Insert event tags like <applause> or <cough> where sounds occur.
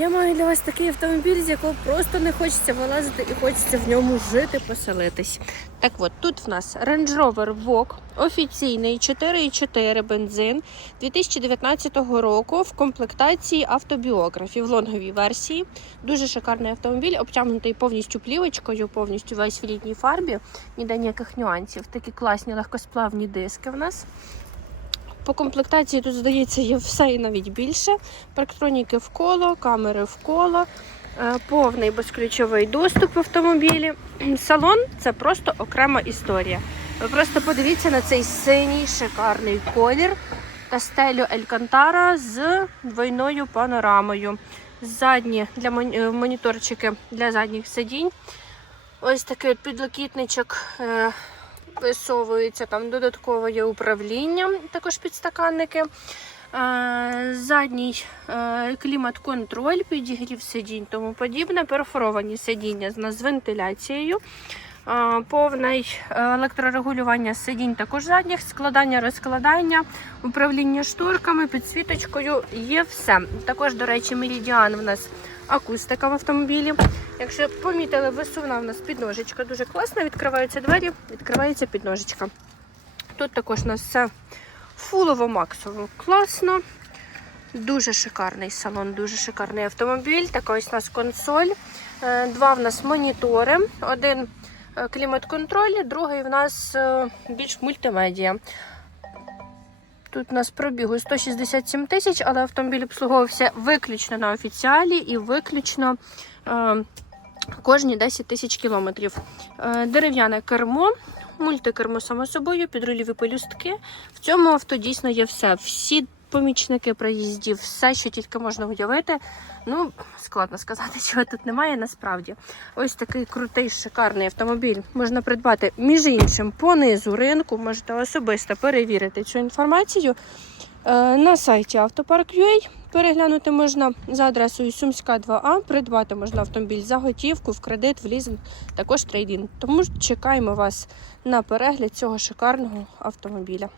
Я маю для вас такий автомобіль, з якого просто не хочеться вилазити і хочеться в ньому жити, поселитись. Так от, тут в нас Range Rover Vogue, офіційний 4,4 бензин 2019 року в комплектації автобіографі в лонговій версії. Дуже шикарний автомобіль, обтягнутий повністю плівочкою, повністю весь в літній фарбі. Ніде ніяких нюансів. Такі класні легкосплавні диски в нас. По комплектації тут, здається, є все і навіть більше. Парктроніки в коло, камери в коло, е, повний безключовий доступ в автомобілі. <clears throat> Салон це просто окрема історія. Ви просто подивіться на цей синій шикарний колір та стелю Елькантара з двойною панорамою. Задні для е, моніторчики для задніх сидінь. Ось такий от підлокітничок е, висовується, там додатково є управління, також підстаканники. Е, Задній е, клімат-контроль, підігрів сидінь, тому подібне. Перфоровані сидіння з вентиляцією. Е, Повне електрорегулювання сидінь також задніх, складання, розкладання, управління шторками, підсвіточкою є все. Також, до речі, меридіан в нас акустика в автомобілі. Якщо помітили, висувна в нас підножечка дуже класна. Відкриваються двері, відкривається підножечка. Тут також у нас все фулово-максово класно. Дуже шикарний салон, дуже шикарний автомобіль. Така ось у нас консоль. Е, Два в нас монітори. Один е, клімат-контроль, другий в нас е, більш мультимедіа. Тут у нас пробігу 167 тисяч, але автомобіль обслуговувався виключно на офіціалі і виключно кожні 10 тисяч кілометрів. Е, дерев'яне кермо, мультикермо само собою, підрульові пелюстки. В цьому авто дійсно є все. Всі помічники проїздів, все, що тільки можна уявити. Ну, складно сказати, <laughs> чого тут немає насправді. Ось такий крутий, шикарний автомобіль можна придбати, між іншим, по низу ринку. Можете особисто перевірити цю інформацію е, на сайті Автопарк.ua. Переглянути можна за адресою Сумська 2А, придбати можна автомобіль за готівку, в кредит, в лізинг, також трейдін. Тому чекаємо вас на перегляд цього шикарного автомобіля.